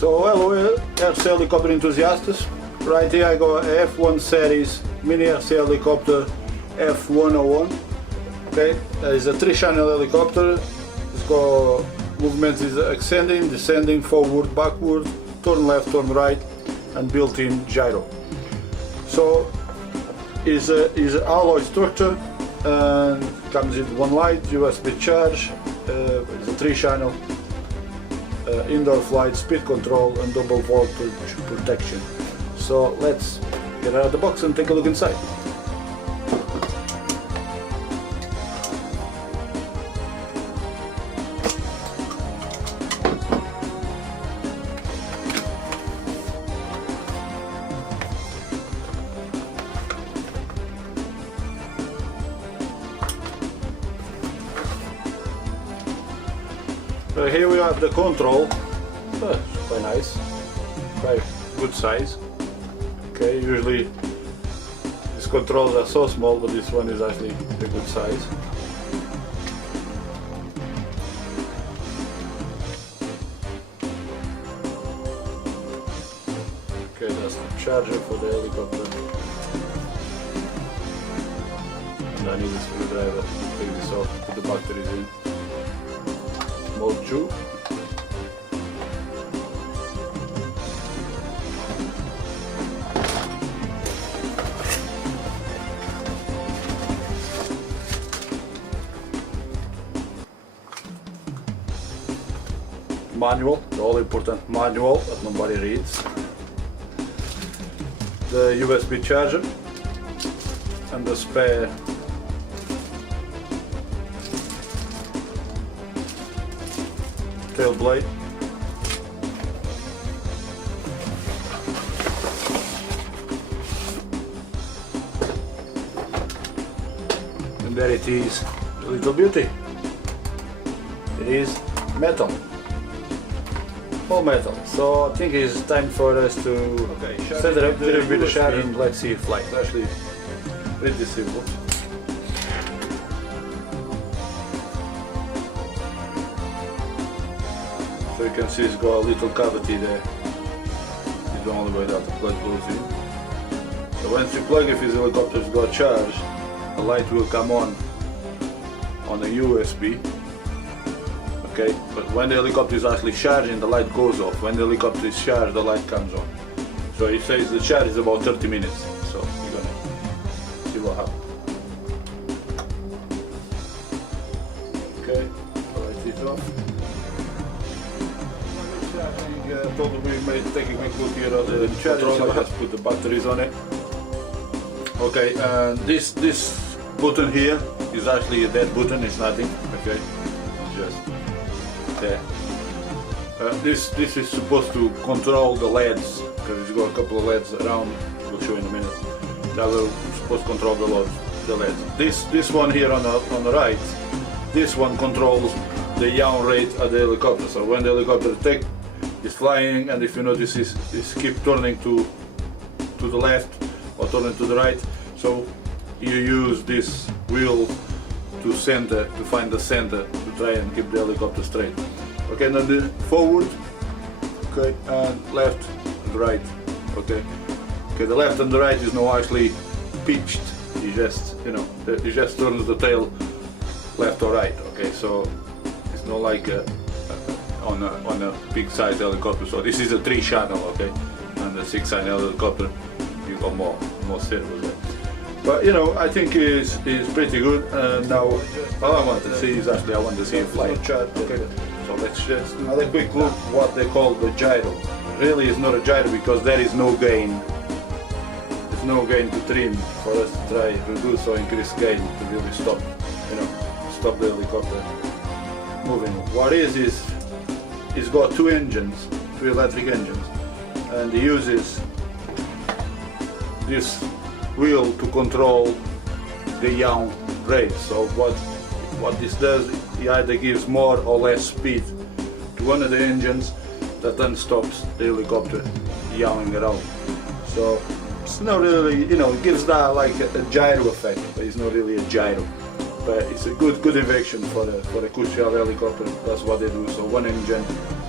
So hello RC helicopter enthusiasts. Right here I got a F1 series mini RC helicopter F101. Okay, it's a 3-channel helicopter. It's got movement is ascending, descending, forward, backward, turn left, turn right, and built-in gyro. So is an alloy structure and comes with one light, USB charge. It's a 3-channel. Indoor flight, speed control and double voltage protection. So let's get out of the box and take a look inside. Here we have the control. It's quite nice, quite good size. Okay, usually these controls are so small, but this one is actually a good size. Okay, that's the charger for the helicopter. And I need a screwdriver to take this off, put the batteries in. Mode 2. Manual, the all important manual that nobody reads. The USB charger and the spare tail blade. And there it is, a little beauty. It is metal. All metal. So I think it's time for us to set it up, do a bit of charge, and let's see it fly. It's actually pretty simple. So you can see it's got a little cavity there. It's the only way that the plug goes in. So once you plug, if this helicopter's got charge, the light will come on a USB. Okay, but when the helicopter is actually charging, the light goes off. When the helicopter is charged, the light comes on. So it says the charge is about 30 minutes. So you're gonna see what happens. Okay, light it off. Probably take a quick look here at the controller. Let's put the batteries on it. Okay, and this button here is actually a dead button. It's nothing. Okay, it's just there. This is supposed to control the LEDs, because it's got a couple of LEDs around. We'll show in a minute. That will supposed to control the LEDs. This one here on the right, this one controls the yaw rate of the helicopter. So when the helicopter is flying, and if you notice, is keep turning to the left or turning to the right. So you use this wheel to find the center, to try and keep the helicopter straight. Okay, now the forward, okay, and left and right. Okay, the left and the right is now actually pitched. You just, you just turns the tail left or right. Okay, so it's not like on a big size helicopter. So this is a 3-channel, okay, and the 6-channel helicopter you got more servos there. But I think it's pretty good. Now all I want to see is I want to see it fly. Okay, so let's just another quick look what they call the gyro. Really, it's not a gyro because there is no gain. There's no gain to trim for us to try reduce or increase gain to really stop the helicopter moving. What is it's got two electric engines, and it uses this wheel to control the yaw rate. So what this does, it either gives more or less speed to one of the engines, that then stops the helicopter yawing around. So it's not really, it gives that like a gyro effect, but it's not really a gyro. But it's a good invention for a Kurzschale helicopter. That's what they do. So one engine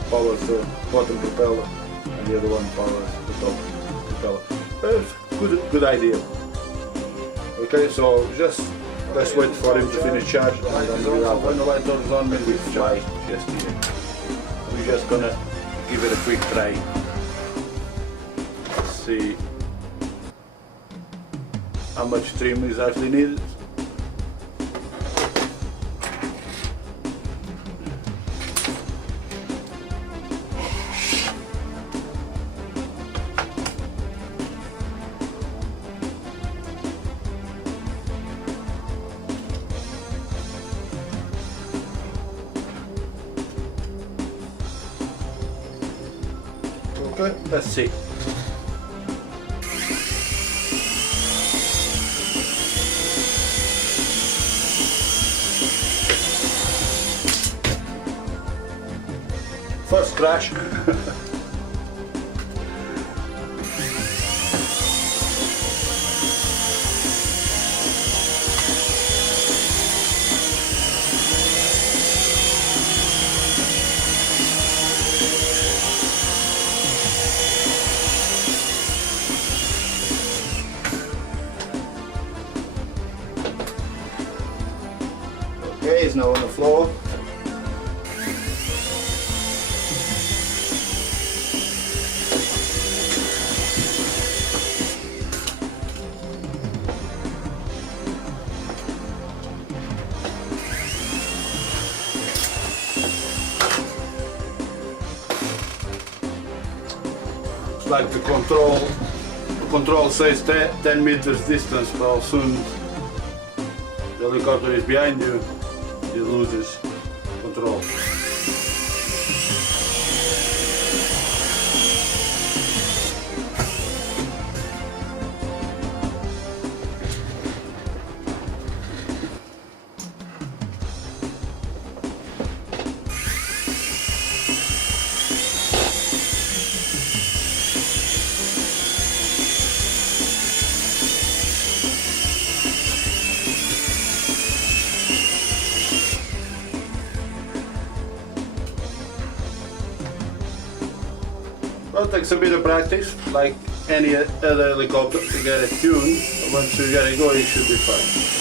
powers the bottom propeller, and the other one powers the top propeller. It's good idea. Okay, so just let's wait for him to finish charge. And then when the light turns on, we fly just here. We're just gonna give it a quick try. Let's see how much trim is actually needed. Okay, let's see. First crash. Okay, it's now on the floor. It's like the control says 10 meters distance, but soon the helicopter is behind you. It loses control. Well, it takes a bit of practice, like any other helicopter, to get it tuned. But once you get it going, it should be fine.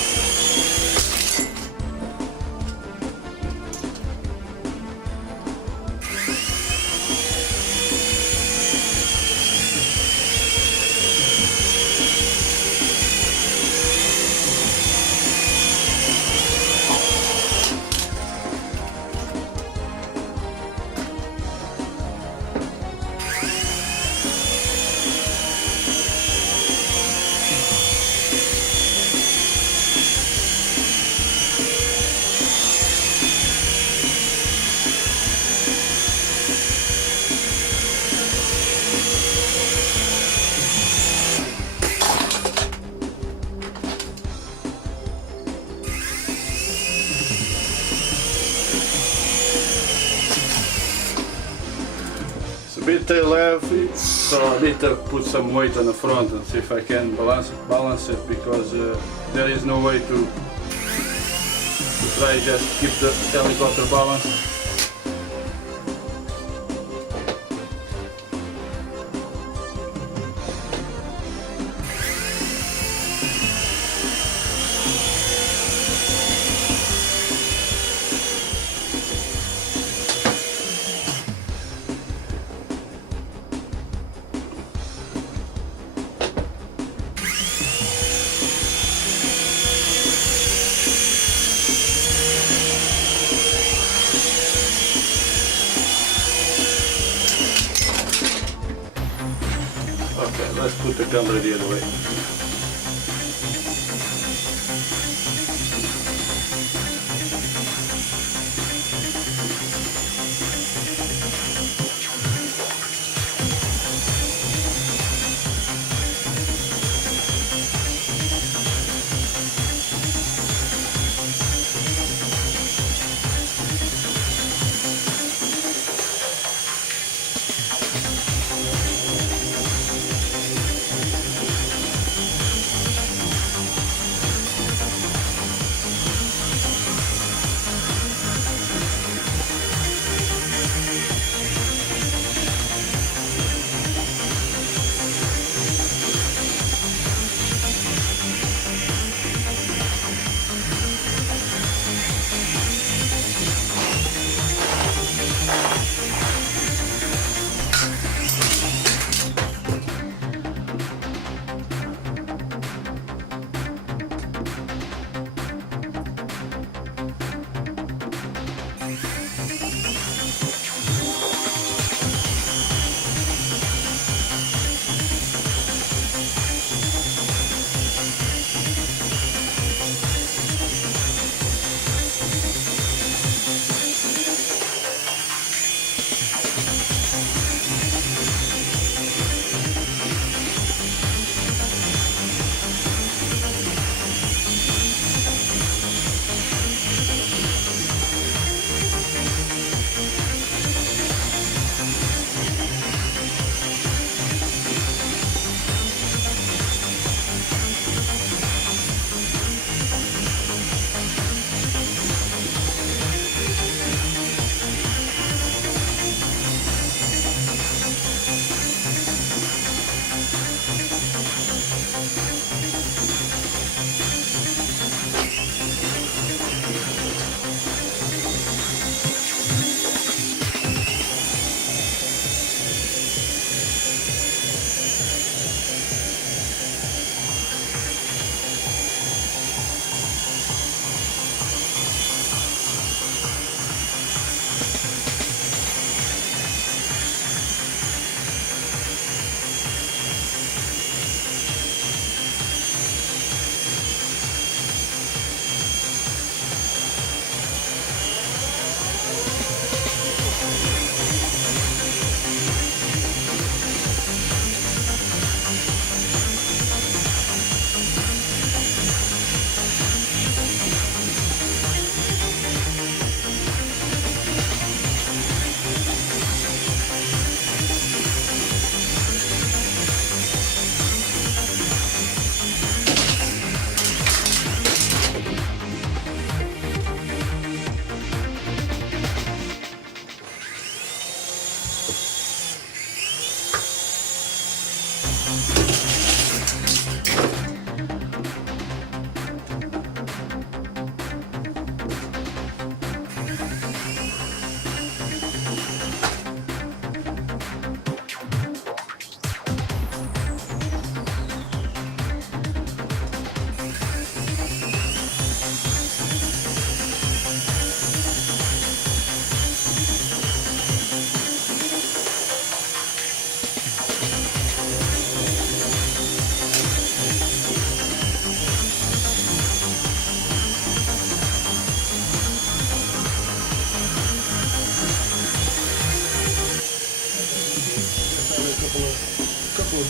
A bit tail heavy, so I need to put some weight on the front and see if I can balance it, because there is no way to try just keep the helicopter balanced. Okay, let's put the camera the other way.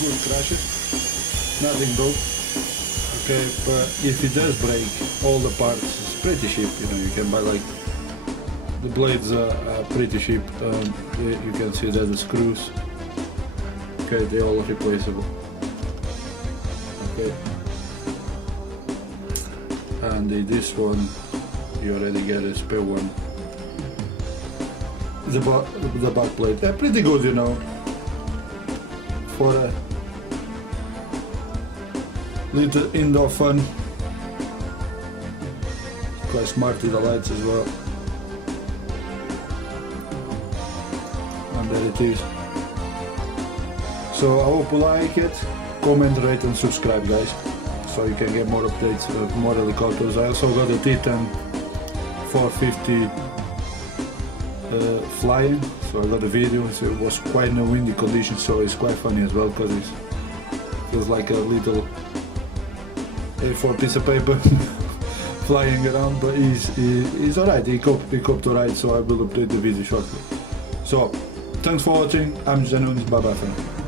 good crashes, nothing broke. Okay, but if it does break, all the parts is pretty cheap. You know, you can buy like the blades are pretty cheap. You can see that the screws. Okay, they're all replaceable. Okay, and this one you already get a spare one. The back plate, they're pretty good, you know, for a little indoor fun. Quite smart with the lights as well. And there it is. So I hope you like it. Comment, rate and subscribe, guys, so you can get more updates of more helicopters. I also got a Titan 450 flying, so I got a video. So it was quite in a windy condition, so it's quite funny as well, because it feels like a little A4 piece of paper flying around, but he's alright, he coped alright, so I will update the video shortly. So, thanks for watching, I'm Janunis, bye bye friend.